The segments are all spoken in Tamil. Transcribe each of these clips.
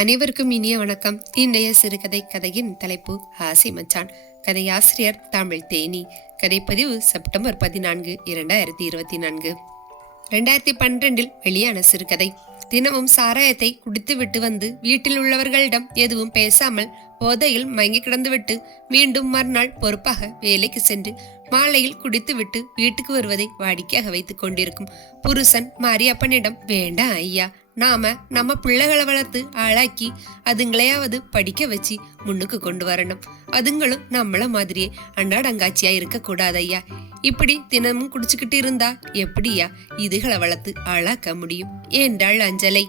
அனைவருக்கும் இனிய வணக்கம். இன்றைய சிறுகதை கதையின் தலைப்பு ஆசை மச்சான். கதையாசிரியர் தமிழ் தேனி. கதைப்பதிவு செப்டம்பர் பதினான்கு இரண்டாயிரத்தி இருபத்தி நான்கு. ரெண்டாயிரத்தி பன்னிரெண்டில் வெளியான சிறுகதை. தினமும் சாராயத்தை குடித்துவிட்டு வந்து வீட்டில் உள்ளவர்களிடம் எதுவும் பேசாமல் போதையில் மயங்கி கிடந்துவிட்டு மீண்டும் மறுநாள் பொறுப்பாக வேலைக்கு சென்று மாலையில் குடித்துவிட்டு வீட்டுக்கு வருவதை வாடிக்கையாக வைத்துக் கொண்டிருக்கும் புருஷன் மாரியப்பனிடம் வேண்டாம் ஐயா நாம நம்ம பிள்ளைகளை வளர்த்து ஆளாக்கி அதுங்களையாவது படிக்க வச்சு முன்னுக்கு கொண்டு வரணும். அதுங்களும் நம்மள மாதிரியே அண்டாடங்காட்சியா இருக்க கூடாது ஐயா இப்படி தினமும் குடிச்சுக்கிட்டு இருந்தா எப்படியா? இதுகளை வளர்த்து ஆளாக்க முடியும். என்றாள் அஞ்சலை?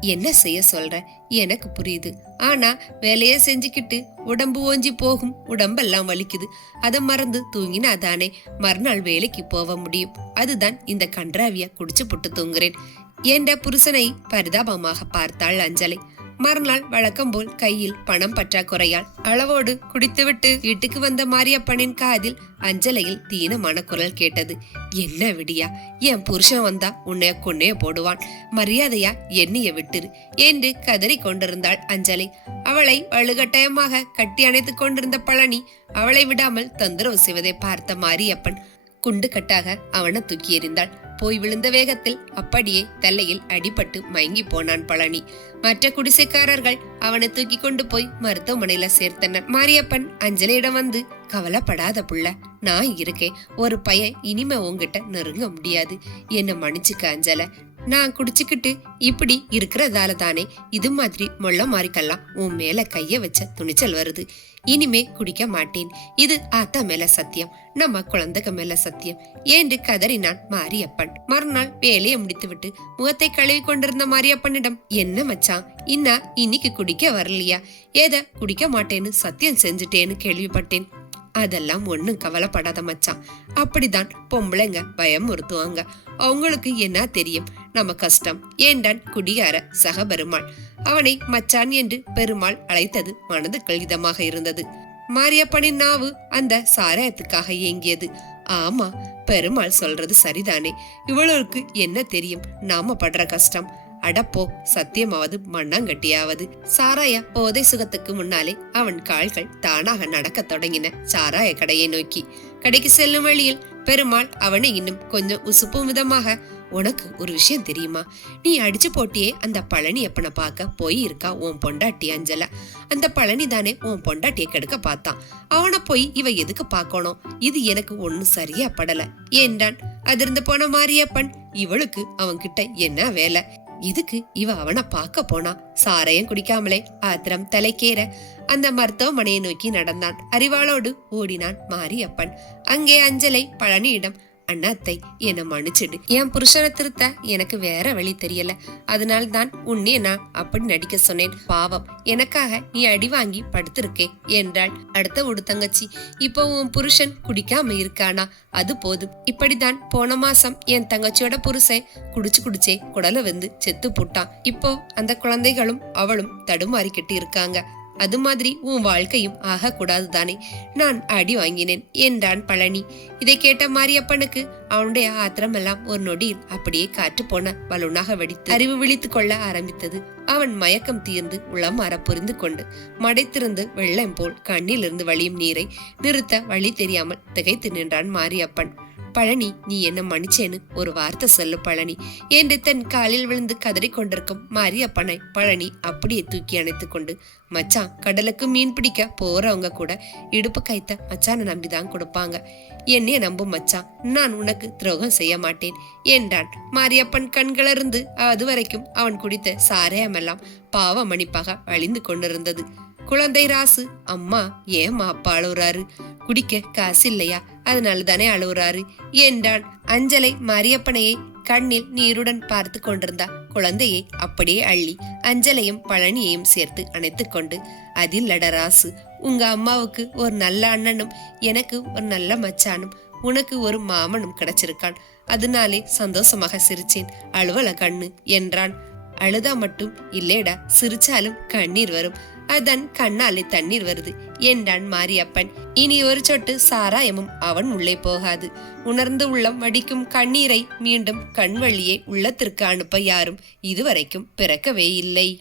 என்ன செய்ய சொல்ற? எனக்கு புரியுது. ஆனா வேலைய செஞ்சுக்கிட்டு உடம்பு ஓஞ்சி போகும் உடம்பெல்லாம் வலிக்குது. அதை மறந்து தூங்கினா தானே மறுநாள் வேலைக்கு போக முடியும். அதுதான் இந்த கன்றாவியா குடிச்சு புட்டு தூங்குறேன். என்ற புருஷனை பரிதாபமாக பார்த்தாள் அஞ்சலை. மறுநாள் வழக்கம் போல் கையில் பணம் பற்றாக்குறையால் அளவோடு குடித்துவிட்டு வீட்டுக்கு வந்த மாரியப்பனின் காதில் அஞ்சலையில் தீனமான குரல் கேட்டது. என்ன விடியா? என் புருஷன் வந்தா உன்னைய கொன்னைய போடுவான். மரியாதையா என்னைய விட்டுரு என்று கதறி கொண்டிருந்தாள் அஞ்சலி. அவளை வலுக்கட்டாயமாக கட்டி அணைத்துக் கொண்டிருந்த பழனி அவளை விடாமல் தொந்தரவு செய்வதை பார்த்த மாரியப்பன் குண்டு கட்டாக அவனை தூக்கி எறிந்தாள். போய் விழுந்த வேகத்தில் அப்படியே தலையில் அடிபட்டு மயங்கி போனான் பழனி. மற்ற குடிசைக்காரர்கள் அவனை தூக்கி கொண்டு போய் மருத்துவமனையில சேர்த்தனர். மாரியப்பன் அஞ்சலியிடம் வந்து கவலைப்படாத புள்ள நான் இருக்கேன். ஒரு பையன் இனிமே உன்கிட்ட நெருங்க முடியாது. என்ன மன்னிச்சுக்க அஞ்சல. நான் குடிச்சுக்கிட்டு இப்படி இருக்கிறதால தானே இது மாதிரி மொள்ள மாறிக்கெல்லாம் உன் மேல கைய வச்ச துணிச்சல் வருது. இனிமே குடிக்க மாட்டேன். இது ஆத்தா மேல சத்தியம் நம்ம குழந்தைக்கு மேல சத்தியம். என்று கதறினான் மாரியப்பன். மறுநாள் வேலையை முடித்துவிட்டு முகத்தை கழுவி கொண்டிருந்த மாரியப்பனிடம் என்ன மச்சான் இன்னா இன்னைக்கு குடிக்க வரலையா? ஏத குடிக்க மாட்டேன்னு சத்தியம் செஞ்சுட்டேன்னு கேள்விப்பட்டேன். அதெல்லாம் ஒண்ணும் கவலைப்படாத மச்சான். அப்படிதான் பொம்பளைங்க பயமுறுத்துவாங்க. அவங்களுக்கு என்ன தெரியும்? நம்ம கஷ்டம். ஏண்டான் குடிகார சக பெருமாள் அவனை மச்சான் என்று பெருமாள் அழைத்தது மனது இதமாக இருந்தது. மாரியப்பனின் நாவு அந்த சாராயத்துக்காக ஏங்கியது. ஆமா பெருமாள் சொல்றது சரிதானே. இவளுக்கு என்ன தெரியும்? நாம படுற கஷ்டம். அடப்போ சத்தியமாவது மண்ணாங்கட்டியாவது. சாராயா போதை சுகத்துக்கு முன்னாலே அவன் கால்கள் தானாக நடக்கத் தொடங்கின. சாராய கடையை நோக்கி கடைக்கு செல்லும் வழியில் பெருமாள் அவனை இன்னும் கொஞ்சம் உசுப்பும் விதமாக உனக்கு ஒரு விஷயம் தெரியுமா? நீ அடிச்சு போட்டியே அந்த பழனி எப்பனை பார்க்க போய் இருக்கா உன் பொண்டாட்டி அஞ்சல? அந்த பழனி தானே உன் பொண்டாட்டியை கெடுக்க பார்த்தான். அவனை போய் இவ எதுக்கு பார்க்கணும்? இது எனக்கு ஒன்னும் சரியா படல. என்றான் அதிர்ந்து போன மாரியப்பன் இவளுக்கு அவன்கிட்ட என்ன வேலை? இதுக்கு இவ அவனை பார்க்க போனா. சாரையும் குடிக்காமலே ஆத்திரம் தலைக்கேற அந்த மருத்துவமனையை நோக்கி நடந்தான். அறிவாளோடு ஓடினான் மாரியப்பன். அங்கே அஞ்சலை பழனியிடம் அண்ணாத்தை என்னை மன்னிச்சிடு. என் புருஷனை திருத்த எனக்கு வேற வழி தெரியல. அதனால தான் உன்னே நான் அப்படி நடிக்க சொன்னேன். பாவம். எனக்காக நீ அடி வாங்கி படுத்திருக்கே என்றாள். அடுத்த ஒரு தங்கச்சி இப்போ உன் புருஷன் குடிக்காம இருக்கானா? அது போதும். இப்படிதான் போன மாசம் என் தங்கச்சியோட புருஷன் குடிச்சு குடிச்சே குடலை வந்து செத்து போட்டான். இப்போ அந்த குழந்தைகளும் அவளும் தடுமாறிக்கிட்டு இருக்காங்க. அது மாதிரி உன் வாழ்க்கையும் ஆகக்கூடாது தானே. நான் அடி வாங்கினேன் என்றான் பழனி. இதை கேட்ட மாரியப்பனுக்கு அவனுடைய ஆத்திரம் எல்லாம் ஒரு நொடியில் அப்படியே காற்று போன பலூனாக வெடித்து அறிவு விழித்து கொள்ள ஆரம்பித்தது. அவன் மயக்கம் தீர்ந்து உளமாற புரிந்து கொண்டு மடைத்திருந்து வெள்ளம் போல் கண்ணிலிருந்து வழியும் நீரை நிறுத்த வழி தெரியாமல் திகைத்து நின்றான் மாரியப்பன். பழனி நீ என்ன மன்னிச்சேன்னு ஒரு வார்த்தை சொல்லு பழனி. என்று தன் காலில் விழுந்து கதறி கொண்டிருக்கும் மாரியப்பனை பழனி அப்படியே தூக்கி அணைத்து கொண்டு மச்சான் கடலுக்கு மீன் பிடிக்க போறவங்க கூட இடுப்பு கைத்த மச்சானை நம்பிதான் கொடுப்பாங்க. என்னைய நம்பும் மச்சான் நான் உனக்கு துரோகம் செய்ய மாட்டேன் என்றான். மாரியப்பன் கண்களிருந்து அது வரைக்கும் அவன் குடித்த சாரையமெல்லாம் பாவ மன்னிப்பாக வழிந்து கொண்டிருந்தது. குழந்தை ராசு. அம்மா ஏமா அப்பா அழுவுறாரு? குடிக்க காசு இல்லையா? அதனால தானே அழுவுறாரு. என்றான் அஞ்சலை மாரியப்பனையை கண்ணில் நீருடன் பார்த்து கொண்டிருந்தா குழந்தையை அப்படியே அள்ளி அஞ்சலையும் பழனியையும் சேர்த்து அணைத்து கொண்டு அதில் ராசு உங்க அம்மாவுக்கு ஒரு நல்ல அண்ணனும் எனக்கு ஒரு நல்ல மச்சானும் உனக்கு ஒரு மாமனும் கிடைச்சிருக்கான் அதனாலே சந்தோஷமாக சிரிச்சேன். அழுவல கண்ணு என்றான். அழுதா மட்டும் இல்லேடா சிரிச்சாலும் கண்ணீர் வரும். அதன் கண்ணாலே தண்ணீர் வருது. என்றான் மாரியப்பன். இனி ஒரு சொட்டு சாராயமும் அவன் உள்ளே போகாது. உணர்ந்து உள்ளம் வடிக்கும் கண்ணீரை மீண்டும் கண் வழியே உள்ளத்திற்கு அனுப்ப யாரும் இதுவரைக்கும் பிறக்கவே இல்லை.